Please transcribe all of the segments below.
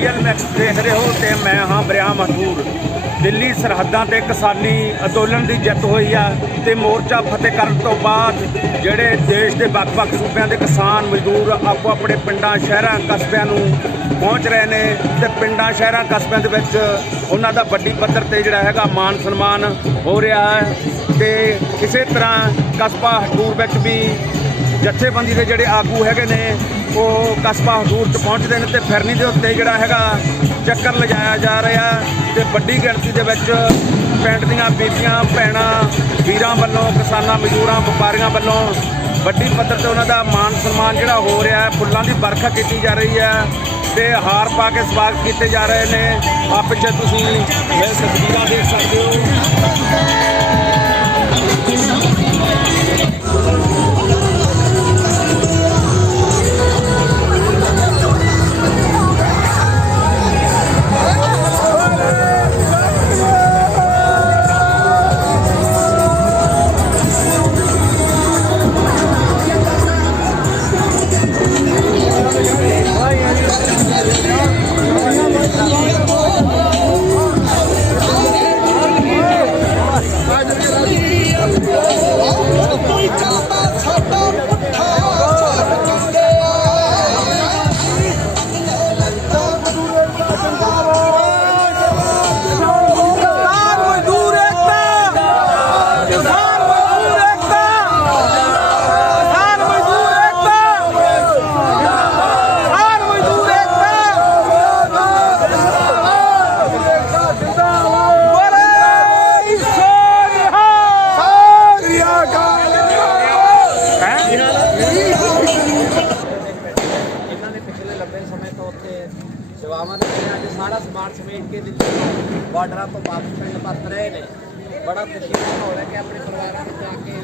Real Max ਦੇਖ ਰਹੇ ਹੋ ਤੇ ਮੈਂ ਹਾਂ ਬਰਿਆਮ ਹਠੂਰ। ਦਿੱਲੀ ਸਰਹੱਦਾਂ ਤੇ ਕਿਸਾਨੀ ਅੰਦੋਲਨ ਦੀ ਜਿੱਤ ਹੋਈ ਆ ਤੇ ਮੋਰਚਾ ਫਤਿਹ ਕਰਨ ਤੋਂ ਬਾਅਦ ਜਿਹੜੇ ਦੇਸ਼ ਦੇ ਵੱਖ-ਵੱਖ ਸੂਬਿਆਂ ਦੇ ਕਿਸਾਨ ਮਜ਼ਦੂਰ ਆਪੋ ਆਪਣੇ ਪਿੰਡਾਂ ਸ਼ਹਿਰਾਂ ਕਸਬਿਆਂ ਨੂੰ ਪਹੁੰਚ ਰਹੇ ਨੇ ਤੇ ਪਿੰਡਾਂ ਸ਼ਹਿਰਾਂ ਕਸਬਿਆਂ ਦੇ ਵਿੱਚ ਉਹਨਾਂ ਦਾ ਵੱਡੀ ਪੱਧਰ ਤੇ ਜਿਹੜਾ ਹੈਗਾ ਮਾਨ ਸਨਮਾਨ ਹੋ ਰਿਹਾ ਹੈ। ਤੇ ਇਸੇ ਤਰ੍ਹਾਂ ਕਸਬਾ ਹਠੂਰ ਵਿੱਚ ਵੀ ਜਥੇਬੰਦੀ ਦੇ ਜਿਹੜੇ ਆਗੂ ਹੈਗੇ ਨੇ ਉਹ ਕਸਬਾ ਹਠੂਰ 'ਚ ਪਹੁੰਚਦੇ ਨੇ ਤੇ ਫਿਰਨੀ ਦੇ ਉੱਤੇ ਜਿਹੜਾ ਹੈਗਾ ਚੱਕਰ ਲਿਜਾਇਆ ਜਾ ਰਿਹਾ ਤੇ ਵੱਡੀ ਗਿਣਤੀ ਦੇ ਵਿੱਚ ਪਿੰਡ ਦੀਆਂ ਬੀਬੀਆਂ ਭੈਣਾਂ ਵੀਰਾਂ ਵੱਲੋਂ ਕਿਸਾਨਾਂ ਮਜ਼ਦੂਰਾਂ ਵਪਾਰੀਆਂ ਵੱਲੋਂ ਵੱਡੀ ਪੱਧਰ ਤੇ ਉਹਨਾਂ ਦਾ ਮਾਨ ਸਨਮਾਨ ਜਿਹੜਾ ਹੋ ਰਿਹਾ ਹੈ। ਫੁੱਲਾਂ ਦੀ ਵਰਖਾ ਕੀਤੀ ਜਾ ਰਹੀ ਹੈ ਤੇ ਹਾਰ ਪਾ ਕੇ ਸਵਾਗਤ ਕੀਤੇ ਜਾ ਰਹੇ ਨੇ। ਆ ਪਿੱਛੇ ਤੁਸੀਂ ਇਹ ਤਸਵੀਰਾਂ ਦੇਖ ਸਕਦੇ ਹੋ। सेवावां अज सारा समान समेट के दिल्ली बार्डर तो वापस पिंड परत रहे हैं। बड़ा खुशी का माहौल है कि अपने परिवार में जाके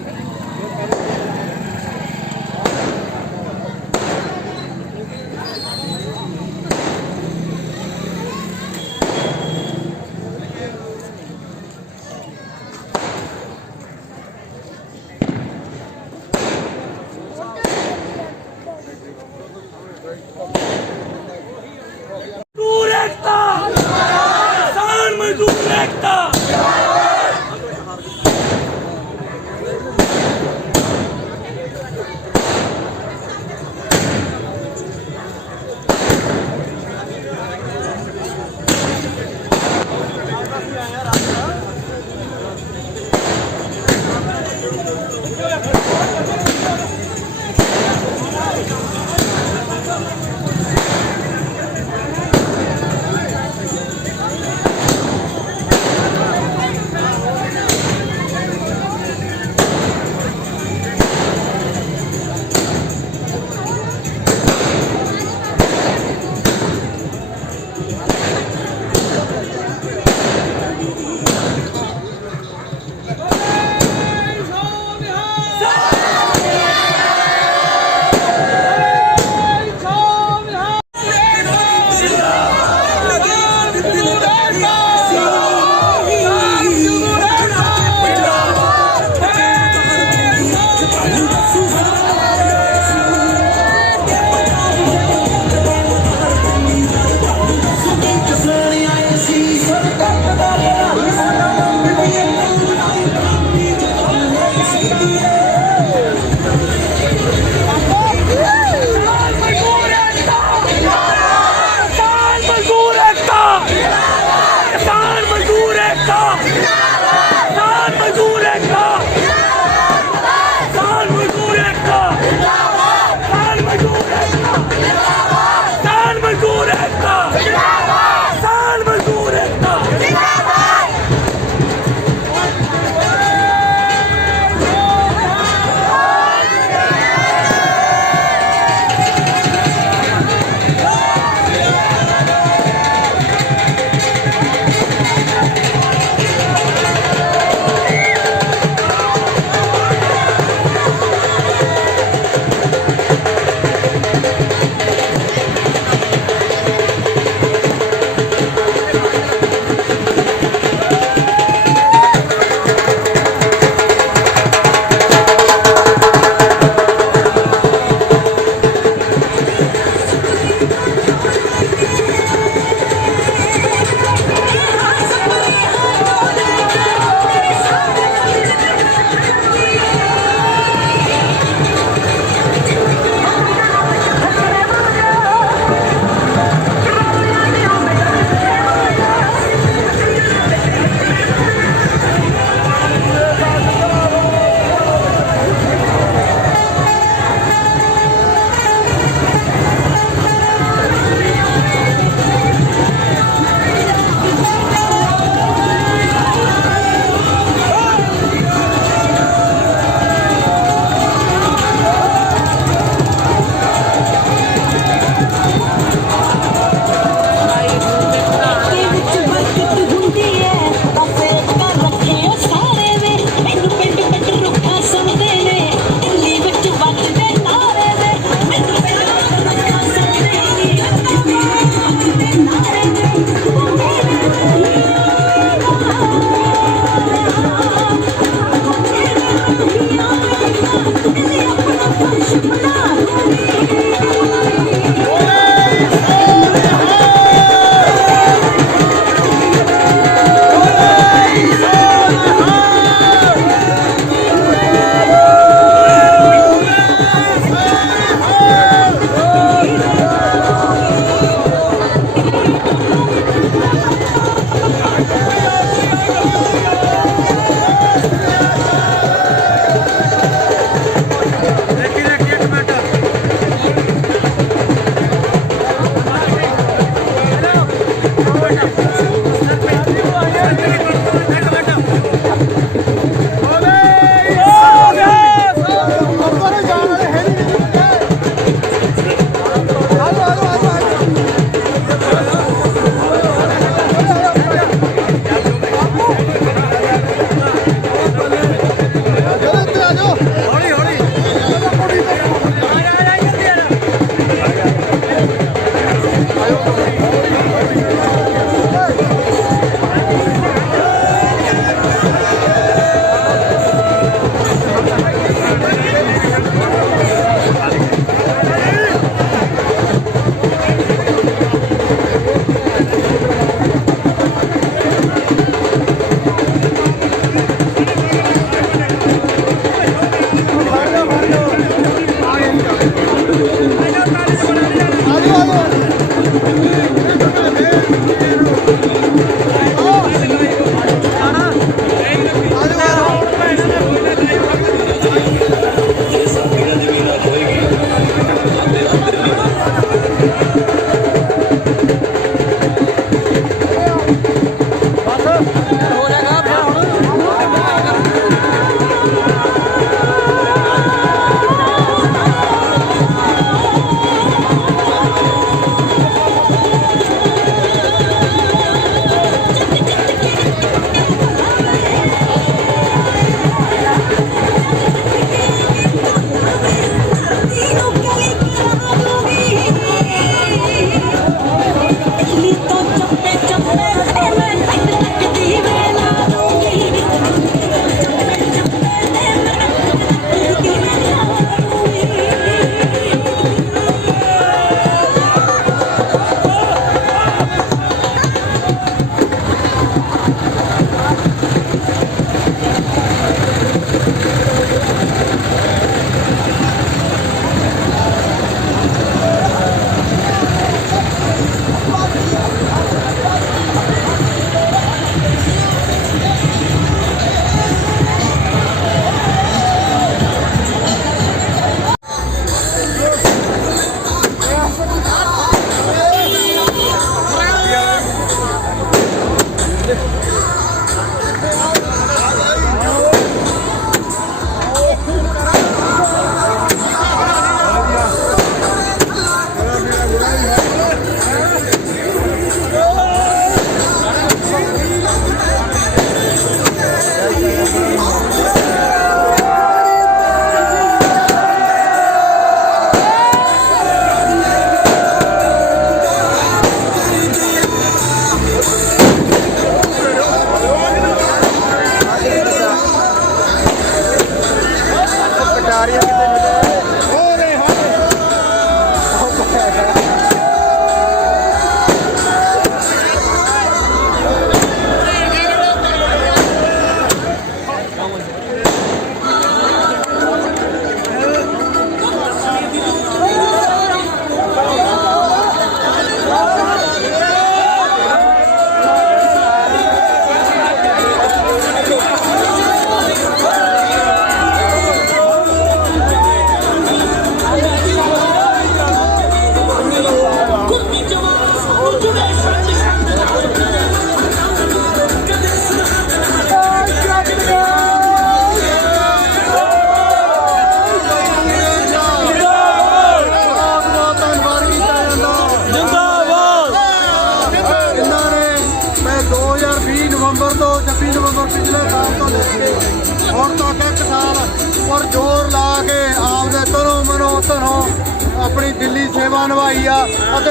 अपनी दिल्ली सेवा निभाई आ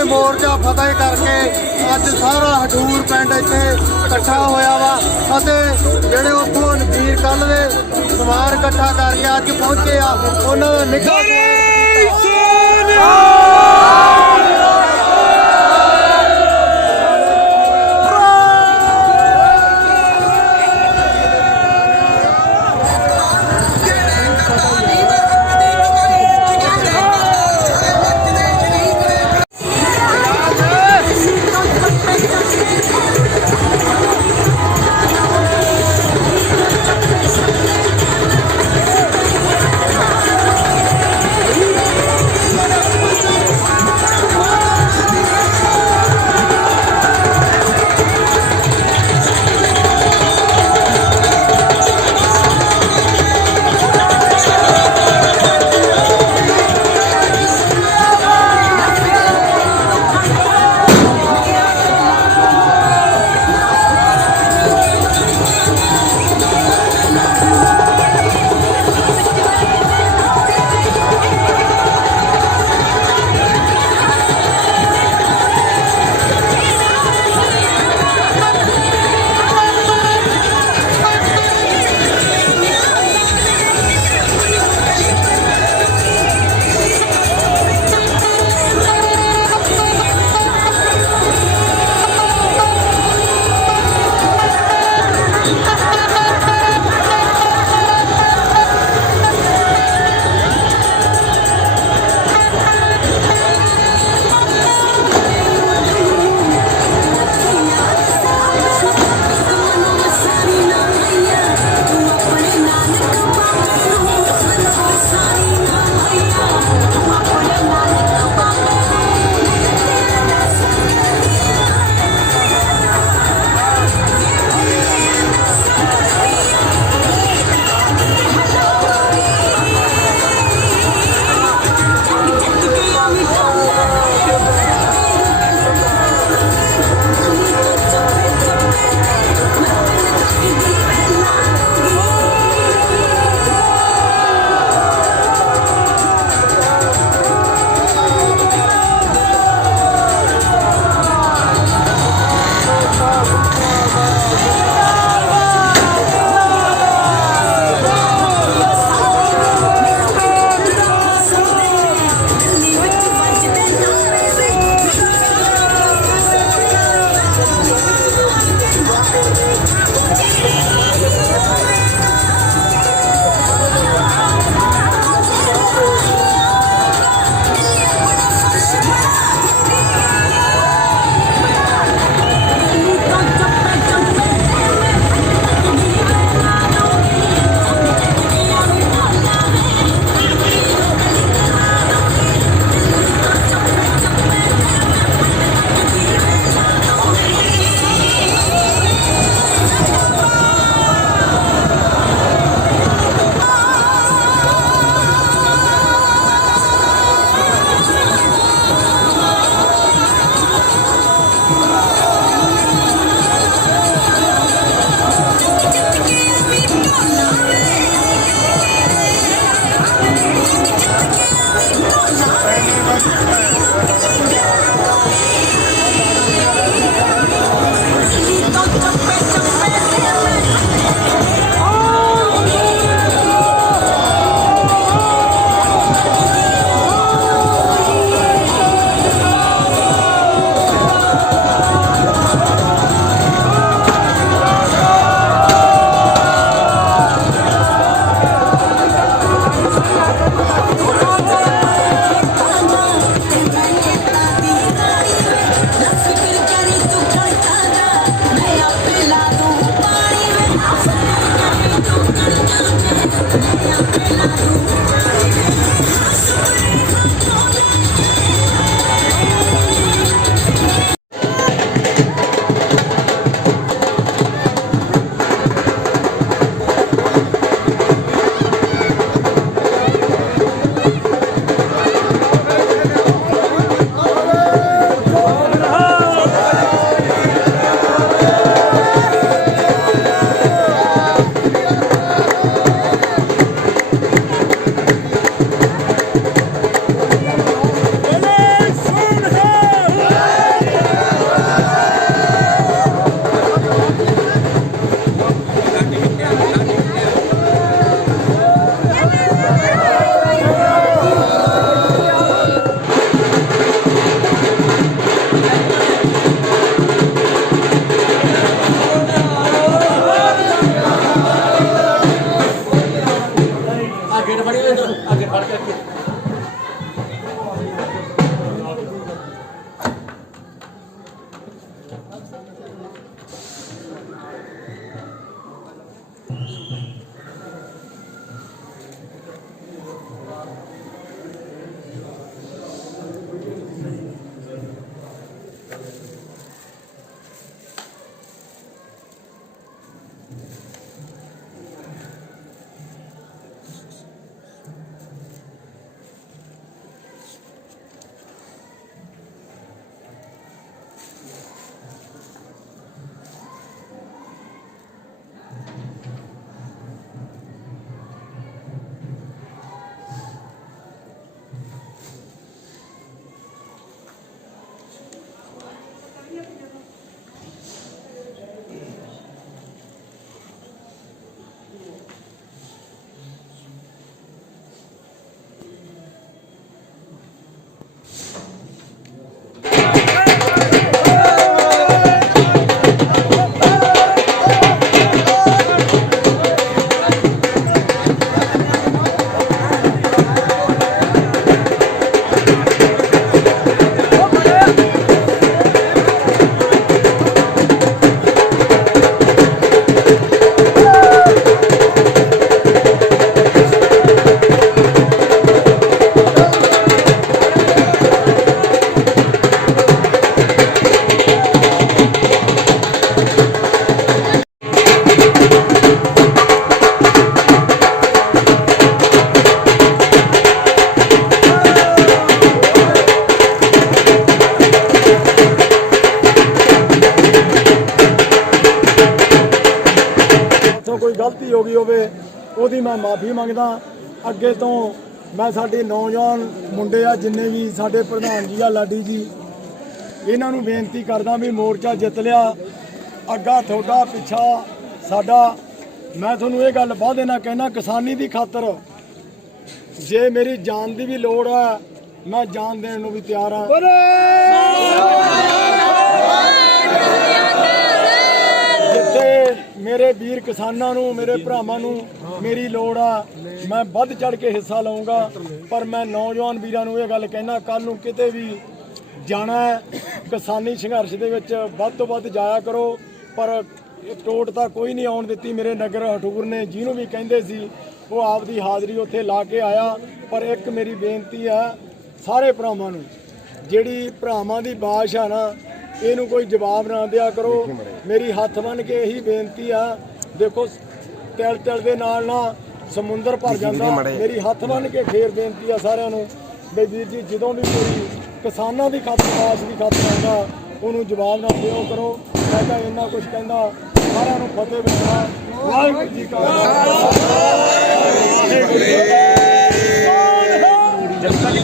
मोर्चा फतेह करके अज सारा हजूर पिंड इत्थे इकट्ठा होया वा जेडे उत्थों वीर कल दे समान इकट्ठा करके अज पहुंचे आ उन्हां दा निघा ਉਹਦੀ ਮੈਂ ਮਾਫੀ ਮੰਗਦਾ। ਅੱਗੇ ਤੋਂ ਮੈਂ ਸਾਡੇ ਨੌਜਵਾਨ ਮੁੰਡੇ ਆ ਜਿੰਨੇ ਵੀ ਸਾਡੇ ਪ੍ਰਧਾਨ ਜੀ ਆ ਲਾਡੀ ਜੀ, ਇਹਨਾਂ ਨੂੰ ਬੇਨਤੀ ਕਰਦਾ ਵੀ ਮੋਰਚਾ ਜਿੱਤ ਲਿਆ, ਅੱਗਾ ਤੁਹਾਡਾ ਪਿੱਛਾ ਸਾਡਾ। ਮੈਂ ਤੁਹਾਨੂੰ ਇਹ ਗੱਲ ਵਾਅਦੇ ਨਾਲ ਕਹਿਣਾ, ਕਿਸਾਨੀ ਦੀ ਖਾਤਰ ਜੇ ਮੇਰੀ ਜਾਨ ਦੀ ਵੀ ਲੋੜ ਆ ਮੈਂ ਜਾਨ ਦੇਣ ਨੂੰ ਵੀ ਤਿਆਰ ਹਾਂ। ਜਿੱਥੇ ਮੇਰੇ ਵੀਰ ਕਿਸਾਨਾਂ ਨੂੰ, ਮੇਰੇ ਭਰਾਵਾਂ ਨੂੰ ਮੇਰੀ ਲੋੜ ਆ, ਮੈਂ ਵੱਧ ਚੜ ਕੇ ਹਿੱਸਾ ਲਵਾਂਗਾ। ਪਰ ਮੈਂ ਨੌਜਵਾਨ ਵੀਰਾਂ ਨੂੰ ਇਹ ਗੱਲ ਕਹਿਣਾ, ਕੱਲ ਨੂੰ ਕਿਤੇ ਵੀ ਜਾਣਾ ਹੈ ਕਿਸਾਨੀ ਸੰਘਰਸ਼ ਦੇ ਵਿੱਚ ਵੱਧ ਤੋਂ ਵੱਧ ਜਾਇਆ ਕਰੋ। ਪਰ ਟੋਟ ਤਾਂ ਕੋਈ ਨਹੀਂ ਆਉਣ ਦਿੱਤੀ। ਮੇਰੇ ਨਗਰ ਹਠੂਰ ਨੇ ਜਿਹਨੂੰ ਵੀ ਕਹਿੰਦੇ ਸੀ ਉਹ ਆਪਦੀ ਹਾਜ਼ਰੀ ਉੱਥੇ ਲਾ ਕੇ ਆਇਆ। ਪਰ ਇੱਕ ਮੇਰੀ ਬੇਨਤੀ ਆ ਸਾਰੇ ਭਰਾਵਾਂ ਨੂੰ, ਜਿਹੜੀ ਭਰਾਵਾਂ ਦੀ ਬਾਸ਼ ਆ ਨਾ, ਇਹਨੂੰ ਕੋਈ ਜਵਾਬ ਨਾ ਦਿਆ ਕਰੋ। ਮੇਰੀ ਹੱਥ ਬੰਨ੍ਹ ਕੇ ਇਹੀ ਬੇਨਤੀ ਆ, ਦੇਖੋ ਤਿਲ ਤਿਲ ਦੇ ਨਾਲ ਨਾ ਸਮੁੰਦਰ ਭਰ ਜਾਂਦਾ। ਮੇਰੀ ਹੱਥ ਬੰਨ੍ਹ ਕੇ ਫੇਰ ਬੇਨਤੀ ਆ ਸਾਰਿਆਂ ਨੂੰ ਵੀ ਵੀਰ ਜੀ, ਜਦੋਂ ਵੀ ਕੋਈ ਕਿਸਾਨਾਂ ਦੀ ਖਾਤਰ, ਬਾਸ਼ ਦੀ ਖਾਤਰ ਆਉਂਦਾ ਉਹਨੂੰ ਜਵਾਬ ਨਾ ਦਿਓ ਕਰੋ। ਮੈਂ ਤਾਂ ਇੰਨਾ ਕੁਝ ਕਹਿੰਦਾ, ਸਾਰਿਆਂ ਨੂੰ ਫਤਿਹ ਬੁਲਾਉਣਾ। ਵਾਹਿਗੁਰੂ ਜੀ ਕਾ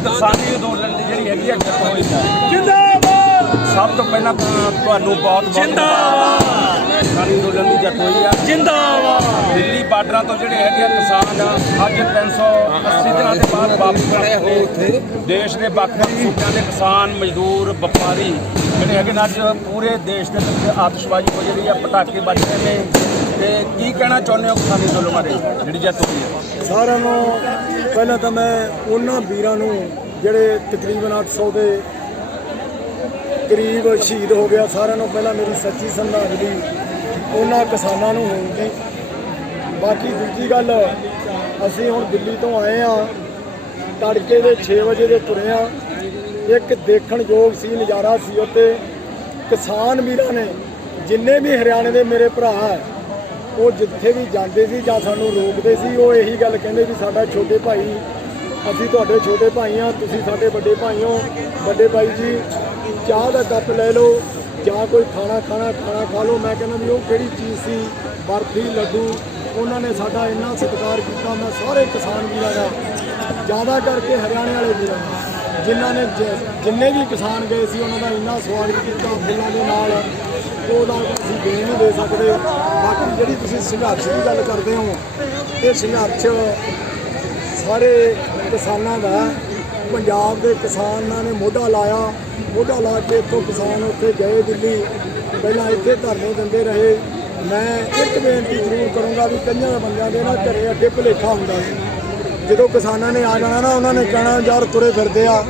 ਕਿਸਾਨੀ ਅੰਦੋਲਨ ਦੀ ਜਿਹੜੀ ਹੈਗੀ ਆ ਜਿੱਤ ਹੋਈ ਹੈ। ਜਿੰਦਾਬਾਦ। ਸਭ ਤੋਂ ਪਹਿਲਾਂ ਤੁਹਾਨੂੰ ਬਹੁਤ ਜਿੰਦਾਬਾਦ। ਕਿਸਾਨੀ ਅੰਦੋਲਨ ਦੀ ਜਿੱਤ ਹੋਈ ਆ। ਜਿੰਦਾਬਾਦ। ਦਿੱਲੀ ਬਾਰਡਰਾਂ ਤੋਂ ਜਿਹੜੇ ਹੈਗੇ ਆ ਕਿਸਾਨ ਅੱਜ 380 ਦਿਨਾਂ ਦੇ ਬਾਅਦ ਵਾਪਸ ਆਏ ਹੋਏ। ਦੇਸ਼ ਦੇ ਵੱਖ-ਵੱਖ ਸੂਬਿਆਂ ਦੇ ਕਿਸਾਨ, ਮਜ਼ਦੂਰ, ਵਪਾਰੀ ਜਿਹੜੇ ਹੈਗੇ ਨੇ ਅੱਜ ਪੂਰੇ ਦੇਸ਼ ਦੇ ਵਿੱਚ ਆਤਿਸ਼ਬਾਜ਼ੀ ਹੋ ਰਹੀ ਆ, ਪਟਾਕੇ ਵੱਜ ਰਹੇ ਨੇ। ਤੇ ਕੀ ਕਹਿਣਾ ਚਾਹੁੰਦੇ ਹੋ ਕਿਸਾਨੀ ਅੰਦੋਲਨ ਬਾਰੇ ਜਿਹੜੀ ਜਿੱਤ ਹੋਈ ਹੈ? ਸਾਰਿਆਂ ਨੂੰ ਪਹਿਲਾਂ ਤਾਂ ਮੈਂ ਉਹਨਾਂ ਵੀਰਾਂ ਨੂੰ ਜਿਹੜੇ ਤਕਰੀਬਨ 800 ਦੇ ਕਰੀਬ ਸ਼ਹੀਦ ਹੋ ਗਿਆ, ਸਾਰਿਆਂ ਨੂੰ ਪਹਿਲਾਂ ਮੇਰੀ ਸੱਚੀ ਸ਼ਰਧਾਂਜਲੀ ਉਹਨਾਂ ਕਿਸਾਨਾਂ ਨੂੰ ਹੋਊਗੀ। ਬਾਕੀ ਦੂਜੀ ਗੱਲ, ਅਸੀਂ ਹੁਣ ਦਿੱਲੀ ਤੋਂ ਆਏ ਆ, ਤੜਕੇ ਦੇ 6 ਵਜੇ ਦੇ ਤੁਰੇ ਆ। ਇੱਕ ਦੇਖਣ ਯੋਗ ਸੀ ਨਜ਼ਾਰਾ ਸੀ ਉੱਥੇ। ਕਿਸਾਨ ਵੀਰਾਂ ਨੇ ਜਿੰਨੇ ਵੀ ਹਰਿਆਣੇ ਦੇ ਮੇਰੇ ਭਰਾ ਹੈ, ਉਹ ਜਿੱਥੇ ਵੀ ਜਾਂਦੇ ਸੀ ਜਾਂ ਸਾਨੂੰ ਰੋਕਦੇ ਸੀ, ਉਹ ਇਹੀ ਗੱਲ ਕਹਿੰਦੇ ਵੀ ਸਾਡਾ ਛੋਟੇ ਭਾਈ, ਅਸੀਂ ਤੁਹਾਡੇ ਛੋਟੇ ਭਾਈ ਹਾਂ, ਤੁਸੀਂ ਸਾਡੇ ਵੱਡੇ ਭਾਈ ਹੋ। ਵੱਡੇ ਭਾਈ ਜੀ ਚਾਹ ਦਾ ਕੱਪ ਲੈ ਲਓ ਜਾਂ ਕੋਈ ਖਾਣਾ ਖਾ ਲਓ। ਮੈਂ ਕਹਿੰਦਾ ਵੀ ਉਹ ਕਿਹੜੀ ਚੀਜ਼ ਸੀ, ਬਰਫੀ, ਲੱਡੂ। ਉਹਨਾਂ ਨੇ ਸਾਡਾ ਇੰਨਾ ਸਤਿਕਾਰ ਕੀਤਾ। ਮੈਂ ਸਾਰੇ ਕਿਸਾਨ ਵੀਰਾਂ ਦਾ, ਜ਼ਿਆਦਾ ਕਰਕੇ ਹਰਿਆਣੇ ਵਾਲੇ ਵੀਰਾਂ ਦਾ, ਜਿਨ੍ਹਾਂ ਨੇ ਜਿੰਨੇ ਵੀ ਕਿਸਾਨ ਗਏ ਸੀ ਉਹਨਾਂ ਦਾ ਇੰਨਾ ਸਵਾਗਤ ਕੀਤਾ ਫੁੱਲਾਂ ਦੇ ਨਾਲ, ਉਹਦਾ ਅਸੀਂ ਦੇਣ ਨਹੀਂ ਦੇ ਸਕਦੇ। ਬਾਕੀ ਜਿਹੜੀ ਤੁਸੀਂ ਸੰਘਰਸ਼ ਦੀ ਗੱਲ ਕਰਦੇ ਹੋ, ਇਹ ਸੰਘਰਸ਼ ਸਾਰੇ ਕਿਸਾਨਾਂ ਦਾ, ਪੰਜਾਬ ਦੇ ਕਿਸਾਨਾਂ ਨੇ ਮੋਢਾ ਲਾਇਆ। ਮੋਢਾ ਲਾ ਕੇ ਇੱਥੋਂ ਕਿਸਾਨ ਉੱਥੇ ਗਏ ਦਿੱਲੀ, ਪਹਿਲਾਂ ਇੱਥੇ ਧਰਨੇ ਦਿੰਦੇ ਰਹੇ। ਮੈਂ ਇੱਕ ਬੇਨਤੀ ਜ਼ਰੂਰ ਕਰੂੰਗਾ ਵੀ ਕਈਆਂ ਬੰਦਿਆਂ ਦੇ ਨਾ ਘਰੇ ਅੱਗੇ ਭੁਲੇਖਾ ਹੁੰਦਾ ਸੀ, ਜਦੋਂ ਕਿਸਾਨਾਂ ਨੇ ਆ ਜਾਣਾ ਨਾ, ਉਹਨਾਂ ਨੇ ਕਹਿਣਾ ਯਾਰ ਤੁਰੇ ਫਿਰਦੇ ਆ,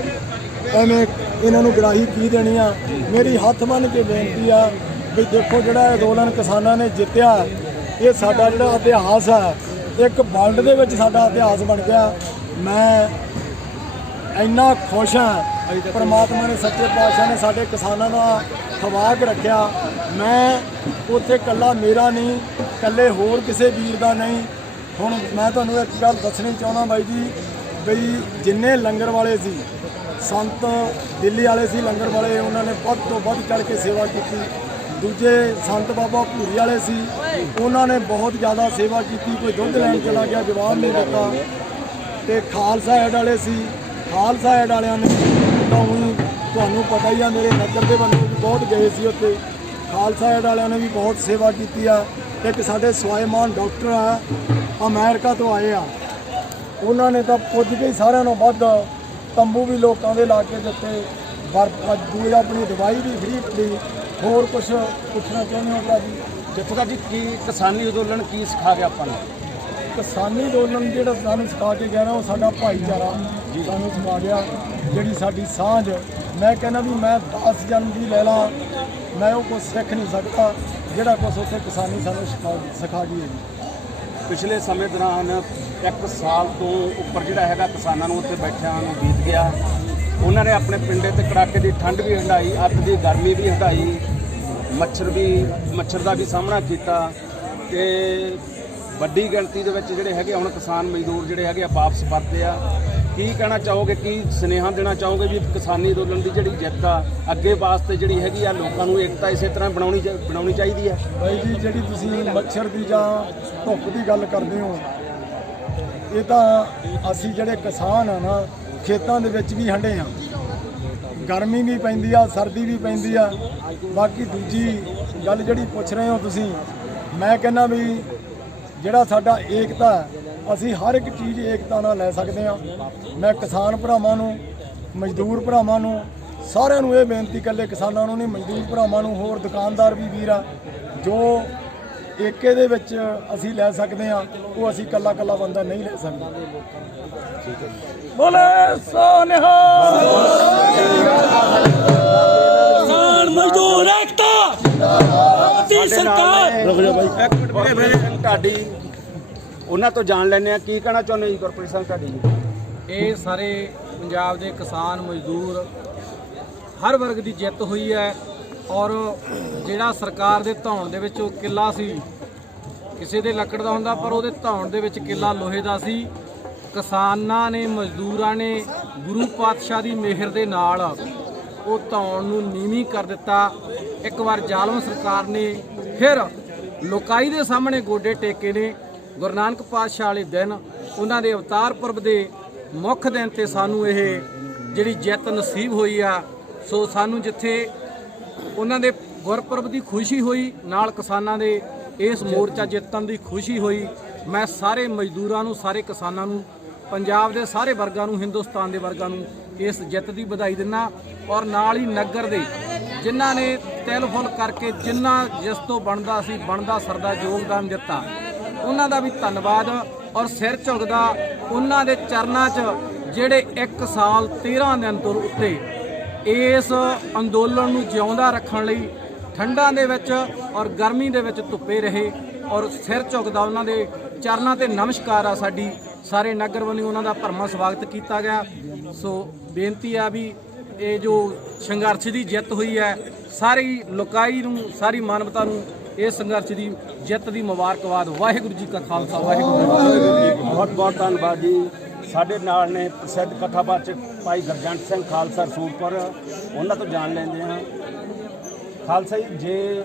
ਐਵੇਂ ਇਹਨਾਂ ਨੂੰ ਗਰਾਹੀ ਕੀ ਦੇਣੀ ਆ। ਮੇਰੀ ਹੱਥ ਬੰਨ੍ਹ ਕੇ ਬੇਨਤੀ ਆ ਵੀ ਦੇਖੋ, ਜਿਹੜਾ ਅੰਦੋਲਨ ਕਿਸਾਨਾਂ ਨੇ ਜਿੱਤਿਆ, ਇਹ ਸਾਡਾ ਜਿਹੜਾ ਇਤਿਹਾਸ ਹੈ, ਇੱਕ ਵਰਲਡ ਦੇ ਵਿੱਚ ਸਾਡਾ ਇਤਿਹਾਸ ਬਣ ਗਿਆ। ਮੈਂ ਇੰਨਾ ਖੁਸ਼ ਹਾਂ, ਪਰਮਾਤਮਾ ਨੇ, ਸੱਚੇ ਪਾਤਸ਼ਾਹ ਨੇ ਸਾਡੇ ਕਿਸਾਨਾਂ ਦਾ ਖਵਾ ਕੇ ਰੱਖਿਆ। ਮੈਂ ਉੱਥੇ ਇਕੱਲਾ ਮੇਰਾ ਨਹੀਂ, ਇਕੱਲੇ ਹੋਰ ਕਿਸੇ ਵੀਰ ਦਾ ਨਹੀਂ। ਹੁਣ ਮੈਂ ਤੁਹਾਨੂੰ ਇੱਕ ਗੱਲ ਦੱਸਣੀ ਚਾਹੁੰਦਾ ਬਾਈ ਜੀ, ਬਈ ਜਿੰਨੇ ਲੰਗਰ ਵਾਲੇ ਸੀ, ਸੰਤ ਦਿੱਲੀ ਵਾਲੇ ਸੀ ਲੰਗਰ ਵਾਲੇ, ਉਹਨਾਂ ਨੇ ਵੱਧ ਤੋਂ ਵੱਧ ਚੜ੍ਹ ਕੇ ਸੇਵਾ ਕੀਤੀ। ਦੂਜੇ ਸੰਤ ਬਾਬਾ ਭੂਰੀ ਵਾਲੇ ਸੀ, ਉਹਨਾਂ ਨੇ ਬਹੁਤ ਜ਼ਿਆਦਾ ਸੇਵਾ ਕੀਤੀ। ਕੋਈ ਦੁੱਧ ਲੈਣ ਚਲਾ ਗਿਆ, ਜਵਾਬ ਨਹੀਂ ਦਿੱਤਾ। ਤੇ ਖਾਲਸਾ ਐਡ ਵਾਲੇ ਸੀ, ਖਾਲਸਾ ਐਡ ਵਾਲਿਆਂ ਨੇ ਤਾਂ ਹੁਣ ਤੁਹਾਨੂੰ ਪਤਾ ਹੀ ਆ, ਮੇਰੇ ਨਗਰ ਦੇ ਬੰਦੇ ਵੀ ਬਹੁਤ ਗਏ ਸੀ ਉੱਥੇ। ਖਾਲਸਾ ਐਡ ਵਾਲਿਆਂ ਨੇ ਵੀ ਬਹੁਤ ਸੇਵਾ ਕੀਤੀ ਆ। ਇੱਕ ਸਾਡੇ ਸਵਾਈਮਾਨ ਡਾਕਟਰ ਆ, ਅਮਰੀਕਾ ਤੋਂ ਆਏ ਆ, ਉਹਨਾਂ ਨੇ ਤਾਂ ਪੁੱਜ ਕੇ ਹੀ ਸਾਰਿਆਂ ਨੂੰ ਵੱਧ ਤੰਬੂ ਵੀ ਲੋਕਾਂ ਦੇ ਲਾ ਕੇ ਦਿੱਤੇ, ਦੂਜੀ ਆਪਣੀ ਦਵਾਈ ਵੀ ਫ੍ਰੀ ਦਿੱਤੀ। ਹੋਰ ਕੁਝ ਪੁੱਛਣਾ ਚਾਹੁੰਦੇ ਹੋ ਜੀ? ਜਿੱਥੋਂ ਜੀ ਕੀ ਕਿਸਾਨੀ ਅੰਦੋਲਨ ਕੀ ਸਿਖਾ ਗਿਆ ਆਪਾਂ ਨੂੰ? ਕਿਸਾਨੀ ਅੰਦੋਲਨ ਜਿਹੜਾ ਸਾਨੂੰ ਸਿਖਾ ਕੇ ਗਿਆ ਨਾ, ਉਹ ਸਾਡਾ ਭਾਈਚਾਰਾ ਸਾਨੂੰ ਸਿਖਾ ਗਿਆ। ਜਿਹੜੀ ਸਾਡੀ ਸਾਂਝ, ਮੈਂ ਕਹਿੰਦਾ ਵੀ ਮੈਂ 10 ਜਨਮ ਦੀ ਲੈ ਲਾਂ, ਮੈਂ ਉਹ ਕੁਛ ਸਿੱਖ ਨਹੀਂ ਸਕਦਾ ਜਿਹੜਾ ਕੁਛ ਉੱਥੇ ਕਿਸਾਨੀ ਸਾਨੂੰ ਸਿਖਾ ਗਈ ਹੈ ਜੀ। ਪਿਛਲੇ ਸਮੇਂ ਦੌਰਾਨ 1 ਸਾਲ ਤੋਂ ਉੱਪਰ ਜਿਹੜਾ ਹੈਗਾ ਕਿਸਾਨਾਂ ਨੂੰ ਉੱਥੇ ਬੈਠਿਆਂ ਨੂੰ ਬੀਤ ਗਿਆ। ਉਹਨਾਂ ਨੇ ਆਪਣੇ ਪਿੰਡੇ ਤੇ ਕੜਾਕੇ ਦੀ ਠੰਡ ਵੀ ਹੰਢਾਈ, ਅੱਤ ਦੀ ਗਰਮੀ ਵੀ ਹੰਢਾਈ, ਮੱਛਰ ਦਾ ਵੀ ਸਾਹਮਣਾ ਕੀਤਾ। ਤੇ ਵੱਡੀ ਗਿਣਤੀ ਦੇ ਵਿੱਚ ਜਿਹੜੇ ਹੈਗੇ ਹੁਣ ਕਿਸਾਨ ਮਜ਼ਦੂਰ ਜਿਹੜੇ ਹੈਗੇ ਆ ਵਾਪਸ ਪਰਤੇ ਆ। ਕੀ ਕਹਿਣਾ ਚਾਹੋਗੇ, ਕੀ ਸੁਨੇਹਾ ਦੇਣਾ ਚਾਹੋਗੇ ਵੀ ਕਿਸਾਨੀ ਅੰਦੋਲਨ ਦੀ ਜਿਹੜੀ ਜਿੱਤ ਆ ਅੱਗੇ ਵਾਸਤੇ ਜਿਹੜੀ ਹੈਗੀ ਆ, ਲੋਕਾਂ ਨੂੰ ਏਕਤਾ ਇਸੇ ਤਰ੍ਹਾਂ ਬਣਾਉਣੀ ਚਾਹੀਦੀ ਹੈ? ਬਾਈ ਜੀ, ਜਿਹੜੀ ਤੁਸੀਂ ਮੱਛਰ ਦੀ ਜਾਂ ਧੁੱਪ ਦੀ ਗੱਲ ਕਰਦੇ ਹੋ, ਇਹ ਤਾਂ ਅਸੀਂ ਜਿਹੜੇ ਕਿਸਾਨ ਆ ਨਾ, ਖੇਤਾਂ ਦੇ ਵਿੱਚ ਵੀ ਹੰਡੇ ਆ, ਗਰਮੀ ਵੀ ਪੈਂਦੀ ਆ, ਸਰਦੀ ਵੀ ਪੈਂਦੀ ਆ। ਬਾਕੀ ਦੂਜੀ ਗੱਲ ਜਿਹੜੀ ਪੁੱਛ ਰਹੇ ਹੋ ਤੁਸੀਂ, ਮੈਂ ਕਹਿੰਦਾ ਵੀ ਜਿਹੜਾ ਸਾਡਾ ਏਕਤਾ ਹੈ, ਅਸੀਂ ਹਰ ਇੱਕ ਚੀਜ਼ ਏਕਤਾ ਨਾਲ ਲੈ ਸਕਦੇ ਹਾਂ। ਮੈਂ ਕਿਸਾਨ ਭਰਾਵਾਂ ਨੂੰ, ਮਜ਼ਦੂਰ ਭਰਾਵਾਂ ਨੂੰ, ਸਾਰਿਆਂ ਨੂੰ ਇਹ ਬੇਨਤੀ, ਇਕੱਲੇ ਕਿਸਾਨਾਂ ਨੂੰ ਨਹੀਂ, ਮਜ਼ਦੂਰ ਭਰਾਵਾਂ ਨੂੰ, ਹੋਰ ਦੁਕਾਨਦਾਰ ਵੀ ਵੀਰ ਆ, ਜੋ ਏਕੇ ਦੇ ਵਿੱਚ ਅਸੀਂ ਲੈ ਸਕਦੇ ਹਾਂ, ਉਹ ਅਸੀਂ ਇਕੱਲਾ ਬੰਦਾ ਨਹੀਂ ਲੈ ਸਕਦਾ। ਬੋਲੇ ਸੋ ਨਿਹਾਲ। ਕਿਸਾਨ ਮਜ਼ਦੂਰ ਏਕਤਾ ਦੀ ਸਰਕਾਰ। ਢਾਡੀ ਉਹਨਾਂ ਤੋਂ ਜਾਣ ਲੈਣੇ ਆ, ਕੀ ਕਹਿਣਾ ਚਾਹੁੰਦੇ ਜੀ ਕਾਰਪੋਰੇਸ਼ਨ ਢਾਡੀ? ਇਹ ਸਾਰੇ ਪੰਜਾਬ ਦੇ ਕਿਸਾਨ ਮਜ਼ਦੂਰ ਹਰ ਵਰਗ ਦੀ ਜਿੱਤ ਹੋਈ ਹੈ ਔਰ ਜਿਹੜਾ ਸਰਕਾਰ ਦੇ ਧੌਣ ਦੇ ਵਿੱਚ ਉਹ ਕਿੱਲਾ ਸੀ, ਕਿਸੇ ਦੇ ਲੱਕੜ ਦਾ ਹੁੰਦਾ ਪਰ ਉਹਦੇ ਧੌਣ ਦੇ ਵਿੱਚ ਕਿੱਲਾ ਲੋਹੇ ਦਾ ਸੀ। ਕਿਸਾਨਾਂ ਨੇ, ਮਜ਼ਦੂਰਾਂ ਨੇ ਗੁਰੂ ਪਾਤਸ਼ਾਹ ਦੀ ਮਿਹਰ ਦੇ ਨਾਲ ਉਹ ਧੌਣ ਨੂੰ ਨੀਵੀਂ ਕਰ ਦਿੱਤਾ। ਇੱਕ ਵਾਰ ਜ਼ਾਲਮ ਸਰਕਾਰ ਨੇ ਫਿਰ ਲੋਕਾਈ ਦੇ ਸਾਹਮਣੇ ਗੋਡੇ ਟੇਕੇ ਨੇ। ਗੁਰੂ ਨਾਨਕ ਪਾਤਸ਼ਾਹ ਵਾਲੇ ਦਿਨ, ਉਹਨਾਂ ਦੇ ਅਵਤਾਰ ਪੁਰਬ ਦੇ ਮੁੱਖ ਦਿਨ ਤੇ ਸਾਨੂੰ ਇਹ ਜਿਹੜੀ ਜਿੱਤ ਨਸੀਬ ਹੋਈ ਆ। ਸੋ ਸਾਨੂੰ ਜਿੱਥੇ ਉਹਨਾਂ ਦੇ ਗੁਰਪੁਰਬ ਦੀ ਖੁਸ਼ੀ ਹੋਈ, ਨਾਲ ਕਿਸਾਨਾਂ ਦੇ ਇਸ ਮੋਰਚਾ ਜਿੱਤਣ ਦੀ ਖੁਸ਼ੀ ਹੋਈ। ਮੈਂ ਸਾਰੇ ਮਜ਼ਦੂਰਾਂ ਨੂੰ, ਸਾਰੇ ਕਿਸਾਨਾਂ ਨੂੰ, ਪੰਜਾਬ ਦੇ ਸਾਰੇ ਵਰਗਾਂ ਨੂੰ, ਹਿੰਦੁਸਤਾਨ ਦੇ ਵਰਗਾਂ ਨੂੰ ਇਸ ਜਿੱਤ ਦੀ ਵਧਾਈ ਦਿੰਦਾ। ਔਰ ਨਾਲ ਹੀ ਨਗਰ ਦੇ ਜਿਨ੍ਹਾਂ ਨੇ ਤਿਲ ਫੁੱਲ ਕਰਕੇ ਜਿਸ ਤੋਂ ਬਣਦਾ ਸੀ, ਬਣਦਾ ਸਰਦਾ ਯੋਗਦਾਨ ਦਿੱਤਾ, ਉਹਨਾਂ ਦਾ ਵੀ ਧੰਨਵਾਦ। ਔਰ ਸਿਰ ਝੁਕਦਾ ਉਹਨਾਂ ਦੇ ਚਰਨਾਂ 'ਚ ਜਿਹੜੇ 1 ਸਾਲ 13 ਦਿਨ ਤੋਂ ਉੱਤੇ ਇਸ ਅੰਦੋਲਨ ਨੂੰ ਜਿਉਂਦਾ ਰੱਖਣ ਲਈ ਠੰਡਾਂ ਦੇ ਵਿੱਚ ਔਰ ਗਰਮੀ ਦੇ ਵਿੱਚ ਧੁੱਪੇ ਰਹੇ। ਔਰ ਸਿਰ ਝੁਕਦਾ ਉਹਨਾਂ ਦੇ ਚਰਨਾਂ ਤੇ ਨਮਸਕਾਰ ਆ ਸਾਡੀ। ਸਾਰੇ ਨਗਰ ਵੱਲੋਂ ਉਹਨਾਂ ਦਾ ਭਰਵਾਂ ਸਵਾਗਤ ਕੀਤਾ ਗਿਆ। ਸੋ ਬੇਨਤੀ ਆ ਵੀ ਇਹ ਜੋ ਸੰਘਰਸ਼ ਦੀ ਜਿੱਤ ਹੋਈ ਹੈ, ਸਾਰੀ ਲੋਕਾਈ ਨੂੰ, ਸਾਰੀ ਮਾਨਵਤਾ ਨੂੰ ਇਸ ਸੰਘਰਸ਼ ਦੀ ਜਿੱਤ ਦੀ ਮੁਬਾਰਕਬਾਦ। ਵਾਹਿਗੁਰੂ ਜੀ ਕਾ ਖਾਲਸਾ, ਵਾਹਿਗੁਰੂ ਜੀ ਕੀ ਫਤਿਹ। ਬਹੁਤ ਬਹੁਤ ਧੰਨਵਾਦ ਜੀ। ਸਾਡੇ ਨਾਲ ਨੇ ਪ੍ਰਸਿੱਧ ਕਥਾਵਾਚਕ ਭਾਈ ਗੁਰਜੰਟ ਸਿੰਘ ਖਾਲਸਾ ਰਸੂਲਪੁਰ, ਉਹਨਾਂ ਤੋਂ ਜਾਣ ਲੈਂਦੇ ਹਾਂ। ਖਾਲਸਾ ਜੀ, ਜੇ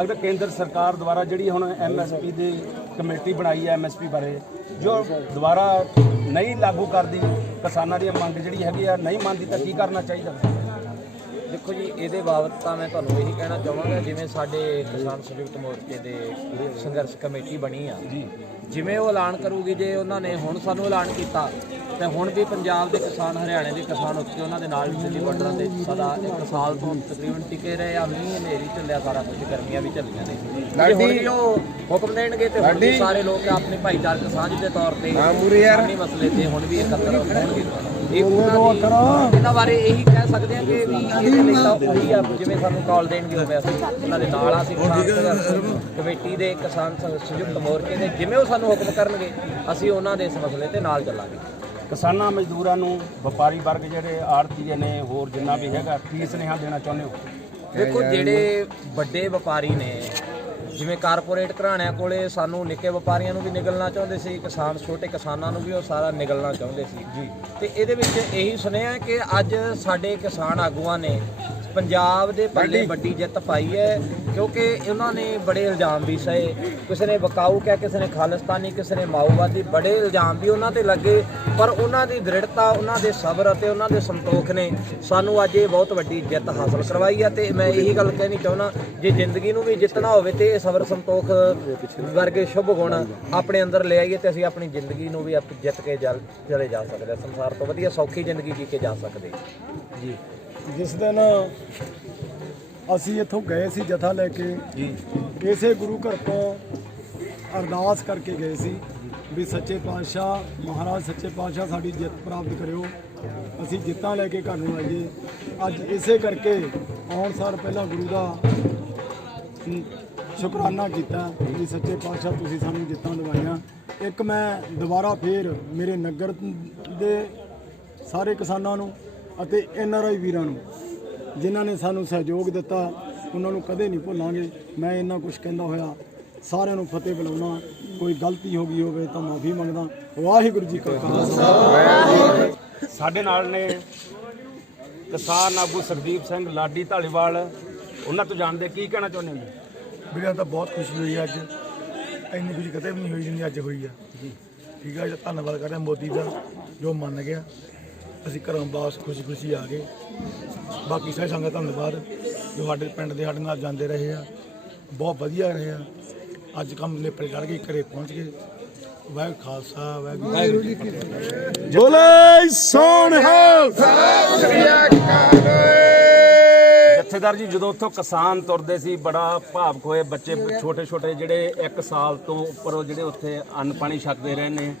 ਅਗਰ ਕੇਂਦਰ ਸਰਕਾਰ ਦੁਆਰਾ ਜਿਹੜੀ ਹੁਣ MSP ਦੀ ਕਮੇਟੀ ਬਣਾਈ ਹੈ, MSP ਬਾਰੇ ਜੋ ਦੁਬਾਰਾ ਨਹੀਂ ਲਾਗੂ ਕਰਦੀ, ਕਿਸਾਨਾਂ ਦੀ ਮੰਗ ਜਿਹੜੀ ਹੈਗੀ ਆ ਨਹੀਂ ਮੰਨਦੀ, ਤਾਂ ਕੀ ਕਰਨਾ ਚਾਹੀਦਾ? ਦੇਖੋ ਜੀ, ਇਹਦੇ ਬਾਬਤ ਤਾਂ ਮੈਂ ਤੁਹਾਨੂੰ ਇਹੀ ਕਹਿਣਾ ਚਾਹਾਂਗਾ, ਜਿਵੇਂ ਸਾਡੇ ਕਿਸਾਨ ਸੰਯੁਕਤ ਮੋਰਚੇ ਦੇ ਸੰਘਰਸ਼ ਕਮੇਟੀ ਬਣੀ ਆ, ਜਿਵੇਂ ਉਹ ਐਲਾਨ ਕਰੂਗੀ, ਜੇ ਉਹਨਾਂ ਨੇ ਹੁਣ ਸਾਨੂੰ ਐਲਾਨ ਕੀਤਾ ਤੇ ਹੁਣ ਵੀ ਪੰਜਾਬ ਦੇ ਕਿਸਾਨ, ਹਰਿਆਣੇ ਦੇ ਕਿਸਾਨ ਉੱਤੇ ਉਹਨਾਂ ਦੇ ਨਾਲ ਵੀ ਦਿੱਲੀ ਬਾਰਡਰਾਂ ਤੇ ਸਦਾ 1 ਸਾਲ ਤੋਂ ਤਕਰੀਬਨ ਟਿਕੇ ਰਹੇ ਆ। ਮੀਂਹ ਹਨੇਰੀ ਚੱਲਿਆ, ਸਾਰਾ ਕੁਝ, ਗਰਮੀਆਂ ਵੀ ਚੱਲੀਆਂ ਨੇ। ਜੇ ਹੁਣ ਵੀ ਉਹ ਹੁਕਮ ਦੇਣਗੇ ਤੇ ਹੁਣ ਵੀ ਸਾਰੇ ਲੋਕ ਆਪਣੇ ਭਾਈਚਾਰਕ ਸਾਂਝ ਦੇ ਤੌਰ ਤੇ ਕਿਸਾਨੀ ਮਸਲੇ ਤੇ ਹੁਣ ਵੀ ਇਕੱਤਰ ਹੋਣਗੇ। ਇਹ ਇਹਨਾਂ ਬਾਰੇ ਇਹੀ ਕਹਿ ਸਕਦੇ ਹਾਂ ਕਿ ਵੀ ਇਹਦੇ ਲਈ ਤਾਂ ਉਹੀ ਆ, ਜਿਵੇਂ ਸਾਨੂੰ ਕਾਲ ਦੇਣਗੇ ਹੋਵੇ ਅਸੀਂ ਉਹਨਾਂ ਦੇ ਨਾਲ ਆ। ਅਸੀਂ ਕਮੇਟੀ ਦੇ ਕਿਸਾਨ ਸੰਯੁਕਤ ਮੋਰਚੇ ਦੇ ਜਿਵੇਂ ਉਹ ਸਾਨੂੰ ਹੁਕਮ ਕਰਨਗੇ, ਅਸੀਂ ਉਹਨਾਂ ਦੇ ਇਸ ਮਸਲੇ ਤੇ ਨਾਲ ਚੱਲਾਂਗੇ। ਕਿਸਾਨਾਂ, ਮਜ਼ਦੂਰਾਂ ਨੂੰ, ਵਪਾਰੀ ਵਰਗ ਜਿਹੜੇ ਆੜ੍ਹਤੀਏ ਨੇ, ਹੋਰ ਜਿੰਨਾ ਵੀ ਹੈਗਾ, ਕੀ ਸੁਨੇਹਾ ਦੇਣਾ ਚਾਹੁੰਦੇ ਹੋ? ਦੇਖੋ, ਜਿਹੜੇ ਵੱਡੇ ਵਪਾਰੀ ਨੇ, ਜਿਵੇਂ ਕਾਰਪੋਰੇਟ ਘਰਾਣਿਆਂ ਕੋਲੇ ਸਾਨੂੰ ਨਿੱਕੇ ਵਪਾਰੀਆਂ ਨੂੰ ਵੀ ਨਿਗਲਣਾ ਚਾਹੁੰਦੇ ਸੀ, ਕਿਸਾਨ, ਛੋਟੇ ਕਿਸਾਨਾਂ ਨੂੰ ਵੀ ਉਹ ਸਾਰਾ ਨਿਗਲਣਾ ਚਾਹੁੰਦੇ ਸੀ ਜੀ। ਤੇ ਇਹਦੇ ਵਿੱਚ ਇਹੀ ਸੁਨੇਹਾ ਹੈ ਕਿ ਅੱਜ ਸਾਡੇ ਕਿਸਾਨ ਆਗੂਆਂ ਨੇ ਪੰਜਾਬ ਦੇ ਪੱਲੇ ਵੱਡੀ ਜਿੱਤ ਪਾਈ ਹੈ, ਕਿਉਂਕਿ ਉਹਨਾਂ ਨੇ ਬੜੇ ਇਲਜ਼ਾਮ ਵੀ ਸਹੇ। ਕਿਸੇ ਨੇ ਵਿਕਾਊ ਕਿਹਾ, ਕਿਸੇ ਨੇ ਖਾਲਿਸਤਾਨੀ, ਕਿਸੇ ਨੇ ਮਾਓਵਾਦੀ, ਬੜੇ ਇਲਜ਼ਾਮ ਵੀ ਉਹਨਾਂ ਤੇ ਲੱਗੇ। ਪਰ ਉਹਨਾਂ ਦੀ ਦ੍ਰਿੜਤਾ, ਉਹਨਾਂ ਦੇ ਸਬਰ ਅਤੇ ਉਹਨਾਂ ਦੇ ਸੰਤੋਖ ਨੇ ਸਾਨੂੰ ਅੱਜ ਇਹ ਬਹੁਤ ਵੱਡੀ ਜਿੱਤ ਹਾਸਲ ਕਰਵਾਈ ਹੈ। ਤੇ ਮੈਂ ਇਹੀ ਗੱਲ ਕਹਿਣੀ ਚਾਹੁੰਦਾ, ਜੇ ਜ਼ਿੰਦਗੀ ਨੂੰ ਵੀ ਜਿੱਤਣਾ ਹੋਵੇ ਤੇ ਇਹ ਸਬਰ, ਸੰਤੋਖ ਵਰਗੇ ਸ਼ੁਭ ਗੁਣ ਆਪਣੇ ਅੰਦਰ ਲੈ ਆਈਏ ਤੇ ਅਸੀਂ ਆਪਣੀ ਜ਼ਿੰਦਗੀ ਨੂੰ ਵੀ ਜਿੱਤ ਕੇ ਚਲੇ ਜਾ ਸਕਦੇ ਹਾਂ। ਸੰਸਾਰ ਤੋਂ ਵਧੀਆ ਸੌਖੀ ਜ਼ਿੰਦਗੀ ਜੀ ਕੇ ਜਾ ਸਕਦੇ ਜੀ। ਜਿਸ ਦਿਨ ਅਸੀਂ ਇੱਥੋਂ ਗਏ ਸੀ ਜਥਾ ਲੈ ਕੇ ਜੀ, ਇਸੇ ਗੁਰੂ ਘਰ ਤੋਂ ਅਰਦਾਸ ਕਰਕੇ ਗਏ ਸੀ ਵੀ ਸੱਚੇ ਪਾਤਸ਼ਾਹ, ਮਹਾਰਾਜ ਸੱਚੇ ਪਾਤਸ਼ਾਹ ਸਾਡੀ ਜਿੱਤ ਪ੍ਰਾਪਤ ਕਰਿਓ, ਅਸੀਂ ਜਿੱਤਾਂ ਲੈ ਕੇ ਘਰ ਨੂੰ ਆਈਏ। ਅੱਜ ਇਸੇ ਕਰਕੇ ਆਉਣ ਸਾਰ ਪਹਿਲਾਂ ਗੁਰੂ ਦਾ ਸ਼ੁਕਰਾਨਾ ਕੀਤਾ ਵੀ ਸੱਚੇ ਪਾਤਸ਼ਾਹ ਤੁਸੀਂ ਸਾਨੂੰ ਜਿੱਤਾਂ ਦਿਵਾਈਆਂ। ਇੱਕ ਮੈਂ ਦੁਬਾਰਾ ਫੇਰ ਮੇਰੇ ਨਗਰ ਦੇ ਸਾਰੇ ਕਿਸਾਨਾਂ ਨੂੰ ਅਤੇ NRI ਵੀਰਾਂ ਨੂੰ ਜਿਨ੍ਹਾਂ ਨੇ ਸਾਨੂੰ ਸਹਿਯੋਗ ਦਿੱਤਾ, ਉਹਨਾਂ ਨੂੰ ਕਦੇ ਨਹੀਂ ਭੁੱਲਾਂਗੇ। ਮੈਂ ਇੰਨਾ ਕੁਝ ਕਹਿੰਦਾ ਹੋਇਆ ਸਾਰਿਆਂ ਨੂੰ ਫਤਿਹ ਬੁਲਾਉਣਾ। ਕੋਈ ਗਲਤੀ ਹੋ ਗਈ ਹੋਵੇ ਤਾਂ ਮਾਫੀ ਮੰਗਦਾ। ਵਾਹਿਗੁਰੂ ਜੀ ਕਾ ਖਾਲਸਾ। ਸਾਡੇ ਨਾਲ ਨੇ ਕਿਸਾਨ ਆਗੂ ਸੁਖਦੀਪ ਸਿੰਘ ਲਾਡੀ ਢਾਲੀਵਾਲ, ਉਹਨਾਂ ਤੋਂ ਜਾਣਦੇ ਕੀ ਕਹਿਣਾ ਚਾਹੁੰਦੇ ਹੋ? ਵੀਰਾਂ ਤਾਂ ਬਹੁਤ ਖੁਸ਼ੀ ਹੋਈ ਅੱਜ, ਇੰਨੀ ਖੁਸ਼ੀ ਕਦੇ ਵੀ ਨਹੀਂ ਹੋਈ ਜਿੰਨੀ ਅੱਜ ਹੋਈ ਆ। ਠੀਕ ਹੈ ਜੀ, ਧੰਨਵਾਦ ਕਰਦੇ ਹਾਂ ਮੋਦੀ ਦਾ ਜੋ ਮੰਨ ਗਿਆ। ਅਸੀਂ ਘਰੋਂ ਵਾਪਸ ਖੁਸ਼ੀ ਆ ਗਏ। ਬਾਕੀ ਸਾਰੀ ਸੰਗਤ ਧੰਨਵਾਦ ਜੋ ਸਾਡੇ ਪਿੰਡ ਦੇ ਸਾਡੇ ਨਾਲ ਜਾਂਦੇ ਰਹੇ ਆ, ਬਹੁਤ ਵਧੀਆ ਰਹੇ ਆ। ਅੱਜ ਕੰਮ ਨੇਪਰੇ ਚੜ੍ਹ ਕੇ ਘਰੇ ਪਹੁੰਚ ਗਏ। ਵਾਹਿਗੁਰੂ ਖਾਲਸਾ ਵਾਹਿਗੁਰੂ ਜੀ ਕੀ ਫਤਿਹ। ਬੋਲੇ ਸੋਨਿਹਾਲ। ਜਥੇਦਾਰ ਜੀ, ਜਦੋਂ ਉੱਥੋਂ ਕਿਸਾਨ ਤੁਰਦੇ ਸੀ ਬੜਾ ਭਾਵਕ ਹੋਏ। ਬੱਚੇ ਛੋਟੇ ਛੋਟੇ ਜਿਹੜੇ 1 ਸਾਲ ਤੋਂ ਉੱਪਰ ਉਹ ਜਿਹੜੇ ਉੱਥੇ ਅੰਨ ਪਾਣੀ ਛਕਦੇ ਰਹੇ ਨੇ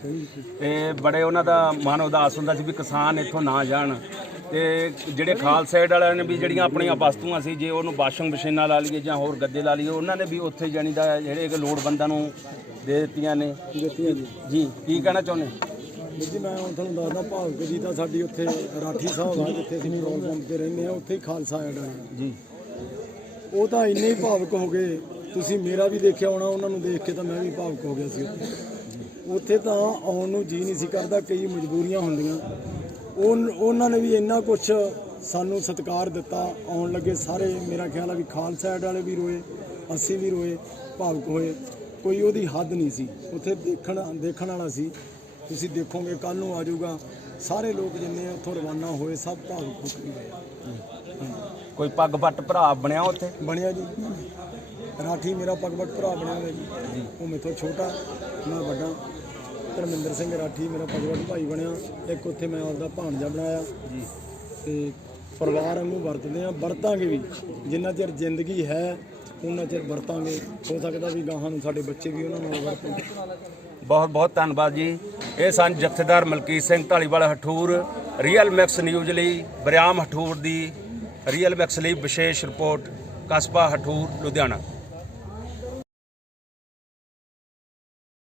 ਤੇ ਬੜੇ ਉਹਨਾਂ ਦਾ ਮਨ ਉਦਾਸ ਹੁੰਦਾ ਸੀ ਵੀ ਕਿਸਾਨ ਇੱਥੋਂ ਨਾ ਜਾਣ। ਤੇ ਜਿਹੜੇ ਖਾਲਸਾ ਏਡ ਵਾਲਿਆਂ ਨੇ ਵੀ ਜਿਹੜੀਆਂ ਆਪਣੀਆਂ ਵਸਤੂਆਂ ਸੀ, ਜੇ ਉਹਨੂੰ ਵਾਸ਼ਿੰਗ ਮਸ਼ੀਨਾਂ ਲਾ ਲਈਏ ਜਾਂ ਹੋਰ ਗੱਦੇ ਲਾ ਲਈਏ, ਉਹਨਾਂ ਨੇ ਵੀ ਉੱਥੇ ਜਾਣੀ ਦਾ ਜਿਹੜੇ ਲੋੜਵੰਦਾਂ ਨੂੰ ਦੇ ਦਿੱਤੀਆਂ ਨੇ। ਜੀ ਕੀ ਕਹਿਣਾ ਚਾਹੁੰਦੇ? ਜੀ ਮੈਂ ਹੁਣ ਤੁਹਾਨੂੰ ਦੱਸਦਾ, ਭਾਵਕ ਜੀ ਤਾਂ ਸਾਡੀ ਉੱਥੇ ਰਾਠੀ ਸਾਹਿਬ ਆ ਜਿੱਥੇ ਅਸੀਂ ਪੈਟਰੋਲ ਪੰਪ ਤੇ ਰਹਿੰਦੇ ਆ, ਉੱਥੇ ਹੀ ਖਾਲਸਾ ਐਡ ਆ ਜੀ। ਉਹ ਤਾਂ ਇੰਨੇ ਹੀ ਭਾਵਕ ਹੋ ਗਏ, ਤੁਸੀਂ ਮੇਰਾ ਵੀ ਦੇਖਿਆ ਹੋਣਾ, ਉਹਨਾਂ ਨੂੰ ਦੇਖ ਕੇ ਤਾਂ ਮੈਂ ਵੀ ਭਾਵਕ ਹੋ ਗਿਆ ਸੀ। ਉੱਥੇ ਤਾਂ ਆਉਣ ਨੂੰ ਜੀ ਨਹੀਂ ਸੀ ਕਰਦਾ, ਕਈ ਮਜਬੂਰੀਆਂ ਹੁੰਦੀਆਂ। ਉਹਨਾਂ ਨੇ ਵੀ ਇੰਨਾ ਕੁਛ ਸਾਨੂੰ ਸਤਿਕਾਰ ਦਿੱਤਾ। ਆਉਣ ਲੱਗੇ ਸਾਰੇ ਮੇਰਾ ਖਿਆਲ ਆ ਵੀ ਖਾਲਸਾ ਐਡ ਵਾਲੇ ਵੀ ਰੋਏ, ਅਸੀਂ ਵੀ ਰੋਏ, ਭਾਵਕ ਹੋਏ। ਕੋਈ ਉਹਦੀ ਹੱਦ ਨਹੀਂ ਸੀ ਉੱਥੇ। ਦੇਖਣ ਵਾਲਾ ਸੀ। ਤੁਸੀਂ ਦੇਖੋਗੇ ਕੱਲ ਨੂੰ ਆ ਜਾਊਗਾ, ਸਾਰੇ ਲੋਕ ਜਿੰਨੇ ਉੱਥੋਂ ਰਵਾਨਾ ਹੋਏ ਸਭ ਭਾਵੁਕ ਹੋ ਕੇ ਗਏ। ਕੋਈ ਪੱਗ ਪੱਟ ਭਰਾ ਬਣਿਆ ਉੱਥੇ? ਬਣਿਆ ਜੀ, ਰਾਠੀ ਮੇਰਾ ਪੱਗ-ਪੱਟ ਭਰਾ ਬਣਿਆ ਹੋਇਆ ਜੀ। ਉਹ ਮੇਥੋਂ ਛੋਟਾ, ਮੈਂ ਵੱਡਾ। ਧਰਮਿੰਦਰ ਸਿੰਘ ਰਾਠੀ ਮੇਰਾ ਪੱਗ-ਪੱਟ ਭਾਈ ਬਣਿਆ। ਇੱਕ ਉੱਥੇ ਮੈਂ ਆਪਦਾ ਭਾਣਜਾ ਬਣਾਇਆ ਜੀ। ਤੇ ਪਰਿਵਾਰ ਵਾਂਗੂ ਵਰਤਦੇ ਆ, ਵਰਤਾਂਗੇ ਵੀ ਜਿੰਨਾ ਚਿਰ ਜ਼ਿੰਦਗੀ ਹੈ ਉਹਨਾਂ ਚਿਰ ਵਰਤਾਂਗੇ। ਹੋ ਸਕਦਾ ਵੀ ਗਾਹਾਂ ਨੂੰ ਸਾਡੇ ਬੱਚੇ ਵੀ ਉਹਨਾਂ ਨਾਲ ਵਰਤਣ। ਬਹੁਤ ਬਹੁਤ ਧੰਨਵਾਦ ਜੀ। ਇਹ ਸਨ Jathedar Malkit Singh Dhaliwal Hathur. Real Max News ਲਈ ਬਰਿਆਮ ਹਠੂਰ ਦੀ ਰੀਅਲ ਮੈਕਸ ਲਈ ਵਿਸ਼ੇਸ਼ ਰਿਪੋਰਟ, ਕਸਬਾ ਹਠੂਰ, ਲੁਧਿਆਣਾ।